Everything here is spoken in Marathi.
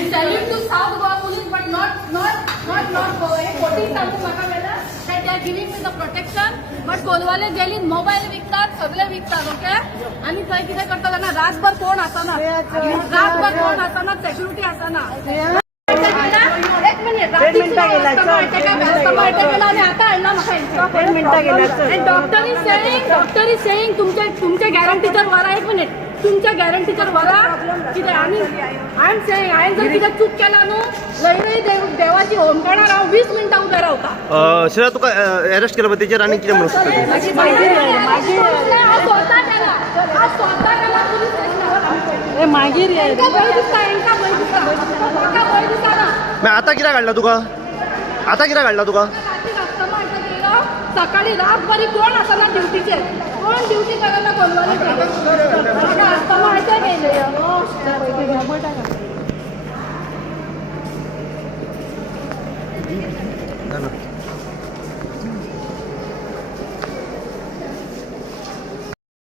And selling to South Goa police, but not Goa. हे कोटीन सांगू म्हाका गेला that they are giving me the protection, but Colvale गेली मोबाईल विकतात, सगळे विकतात, ओके. आणि थंय कितें करता जाणा रातभर कोण आसना, सेक्युरिटी आसना. एक मिनिट आणि आता हाडला म्हाका. डॉक्टर इज सेईंग तुमच्या गॅरंटीचेर व्हरा. एक मिनिट तुमच्या गॅरंटीचेर व्हरा कितें. आनी आय एम सेईंग हांवें जर कितें चूक केला न्हू लय देवाची होमगार्डार हांव 20 मिनटां उबें रावता. श्रेया तुका अरेस्ट केला तेचेर आनी कितें म्हणून शकता? हांव स्वता केला पुलीस स्टेशनार. मागीर भंय दिसता ना. आता कित्याक काडला तुका? सकाळी रातभरी कोण आसना ड्युटीचेर, कोण ड्युटी करायला कोलवाले ना